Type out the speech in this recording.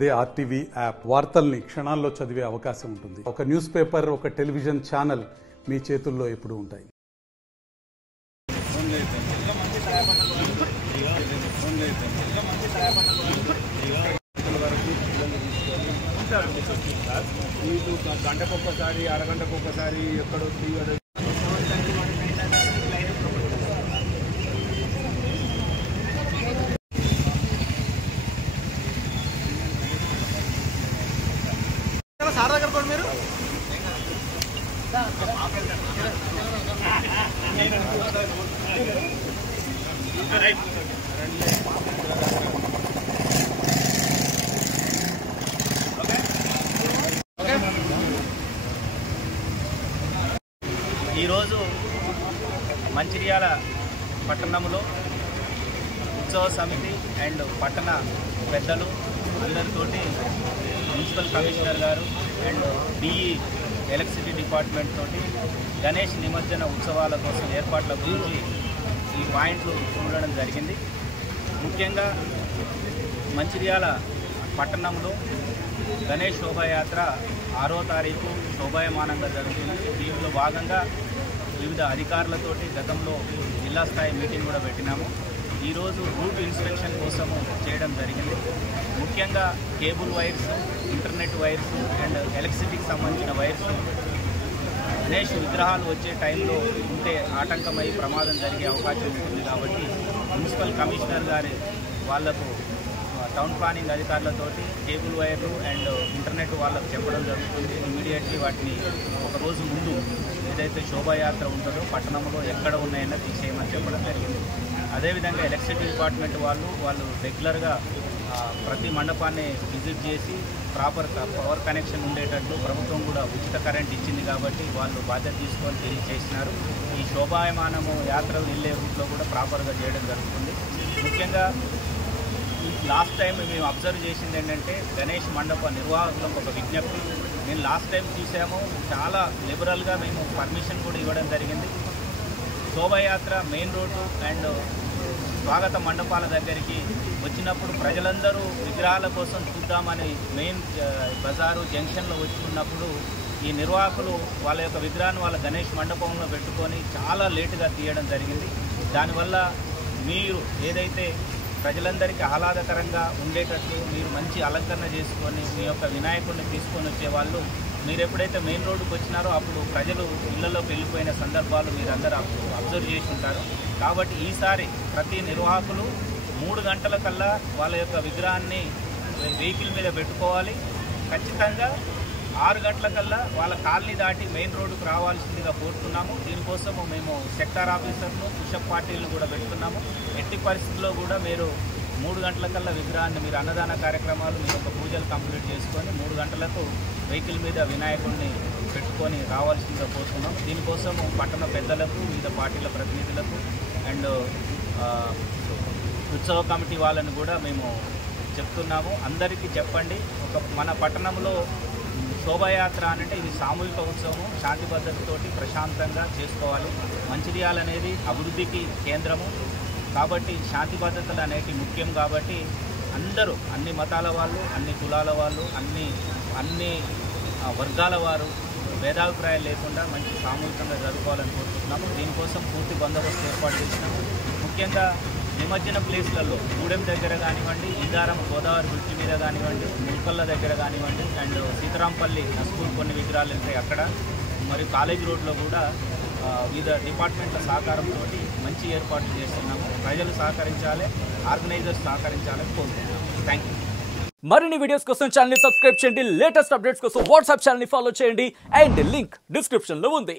అదే RTV app వార్తల్ని క్షణాల్లో చదివే అవకాశం ఉంటుంది. ఒక న్యూస్ పేపర్, ఒక టెలివిజన్ ఛానల్ మీ చేతుల్లో ఎప్పుడూ ఉంటాయి. గంటకొకసారి అరగంటకొకసారి ఎక్కడో మీరు ఈరోజు మంచిర్యాల పట్టణంలో ఉత్సవ సమితి అండ్ పట్టణ పెద్దలు అందరితోటి మున్సిపల్ కమిషనర్ గారు అండ్ డిఈ ఎలక్ట్రిసిటీ డిపార్ట్మెంట్ తోటి గణేష్ నిమజ్జన ఉత్సవాల కోసం ఏర్పాట్ల గురించి ఈ పాయింట్లు చూడడం జరిగింది. ముఖ్యంగా మంచిర్యాల పట్టణంలో గణేష్ శోభాయాత్ర 6వ తారీఖు శోభాయమానంగా జరుగుతుంది. దీనిలో భాగంగా వివిధ అధికారులతోటి గతంలో జిల్లా స్థాయి మీటింగ్ కూడా పెట్టినాము. ఈరోజు రూట్ ఇన్స్పెక్షన్ కోసము చేయడం జరిగింది. ముఖ్యంగా cable wires, internet wires and ఎలక్ట్రిసిటీకి సంబంధించిన వైర్స్ గణేష్ విగ్రహాలు వచ్చే టైంలో ఉంటే ఆటంకమై ప్రమాదం జరిగే అవకాశం ఉంటుంది. కాబట్టి మున్సిపల్ కమిషనర్ గారి వాళ్లకు టౌన్ ప్లానింగ్ అధికారులతోటి కేబుల్ వైర్లు అండ్ ఇంటర్నెట్ వాళ్ళకు చెప్పడం జరుగుతుంది. ఇమీడియట్లీ వాటిని ఒకరోజు ముందు ఏదైతే శోభాయాత్ర ఉంటుందో పట్టణంలో ఎక్కడ ఉన్నాయన్నా తీసేయమని చెప్పడం జరిగింది. అదేవిధంగా ఎలక్ట్రిసిటీ డిపార్ట్మెంట్ వాళ్ళు రెగ్యులర్గా ప్రతి మండపాన్ని విజిట్ చేసి ప్రాపర్ పవర్ కనెక్షన్ ఉండేటట్లు ప్రభుత్వం కూడా ఉచిత కరెంట్ ఇచ్చింది కాబట్టి వాళ్ళు బాధ్యత తీసుకొని తెలియజేసినారు. ఈ శోభాయమానము యాత్రలు వెళ్ళే రూట్లో కూడా ప్రాపర్గా చేయడం జరుగుతుంది. ముఖ్యంగా లాస్ట్ టైం మేము అబ్జర్వ్ చేసింది ఏంటంటే గణేష్ మండప నిర్వాహకులకు ఒక విజ్ఞప్తి. మేము లాస్ట్ టైం చూసాము, చాలా లిబరల్గా మేము పర్మిషన్ కూడా ఇవ్వడం జరిగింది. శోభాయాత్ర మెయిన్ రోడ్డు అండ్ స్వాగత మండపాల దగ్గరికి వచ్చినప్పుడు ప్రజలందరూ విగ్రహాల కోసం చూద్దామని మెయిన్ బజారు జంక్షన్లో వచ్చుకున్నప్పుడు ఈ నిర్వాహకులు వాళ్ళ యొక్క విగ్రహాన్ని వాళ్ళ గణేష్ మండపంలో పెట్టుకొని చాలా లేటుగా తీయడం జరిగింది. దానివల్ల మీరు ఏదైతే ప్రజలందరికీ ఆహ్లాదకరంగా ఉండేటట్లు మీరు మంచి అలంకరణ చేసుకొని మీ యొక్క వినాయకుడిని తీసుకొని వచ్చేవాళ్ళు మీరు ఎప్పుడైతే మెయిన్ రోడ్డుకు వచ్చినారో అప్పుడు ప్రజలు ఇళ్లలోకి వెళ్ళిపోయిన సందర్భాలు మీరందరూ అబ్జర్వ్ చేసి ఉంటారు. కాబట్టి ఈసారి ప్రతి నిర్వాహకులు 3 గంటల కల్లా వాళ్ళ యొక్క విగ్రహాన్ని వెహికల్ మీద పెట్టుకోవాలి. ఖచ్చితంగా 6 గంటల కల్లా వాళ్ళ కాలనీ దాటి మెయిన్ రోడ్డుకు రావాల్సిందిగా కోరుతున్నాము. దీనికోసము మేము సెక్టార్ ఆఫీసర్లు, పుషప్ పార్టీలు కూడా పెడుతున్నాము. ఎట్టి పరిస్థితుల్లో కూడా మీరు 3 గంటల కల్లా విగ్రహాన్ని మీరు అన్నదాన కార్యక్రమాలు మీ యొక్క పూజలు కంప్లీట్ చేసుకొని 3 గంటలకు వెహికల్ మీద వినాయకుడిని పెట్టుకొని రావాల్సిందిగా కోరుతున్నాం. దీనికోసము పట్టణ పెద్దలకు, వివిధ పార్టీల ప్రతినిధులకు అండ్ ఉత్సవ కమిటీ వాళ్ళని కూడా మేము చెప్తున్నాము. అందరికీ చెప్పండి, మన పట్టణంలో శోభాయాత్ర అంటే ఇది సామూహిక ఉత్సవం, శాంతి భద్రతతోటి ప్రశాంతంగా చేసుకోవాలి. మంచిర్యాల అనేది అభివృద్ధికి కేంద్రము కాబట్టి శాంతి భద్రతలు అనేవి ముఖ్యం. కాబట్టి అందరూ, అన్ని మతాల వాళ్ళు, అన్ని కులాల వాళ్ళు, అన్ని వర్గాల వారు భేదాభిప్రాయాలు లేకుండా మంచి సామూహికంగా జరుపుకోవాలని కోరుకుంటున్నాము. దీనికోసం పూర్తి బందోబస్తు ఏర్పాటు చేసినాము. ముఖ్యంగా నిమజ్జన ప్లేస్లలో గూడెం దగ్గర కానివ్వండి, ఇందారం గోదావరి బ్రిడ్జి మీద కానివ్వండి, ముల్కల్ల దగ్గర కానివ్వండి అండ్ సీతారాంపల్లి స్కూల్ కొన్ని విగ్రహాలు ఉంటాయి అక్కడ, మరియు కాలేజ్ రోడ్లో కూడా వివిధ డిపార్ట్మెంట్ల సహకారంతో మంచి ఏర్పాట్లు చేస్తున్నాము. ప్రజలు సహకరించాలి, ఆర్గనైజర్స్ సహకరించాలని కోరుకుంటున్నాము. Thank you. మరిన్ని వీడియోస్ కోసం ఛానల్ ని సబ్స్క్రైబ్ చేయండి. లేటెస్ట్ అప్డేట్స్ కోసం వాట్సాప్ ఛానల్ ని ఫాలో చేయండి అండ్ లింక్ డిస్క్రిప్షన్ లో ఉంది.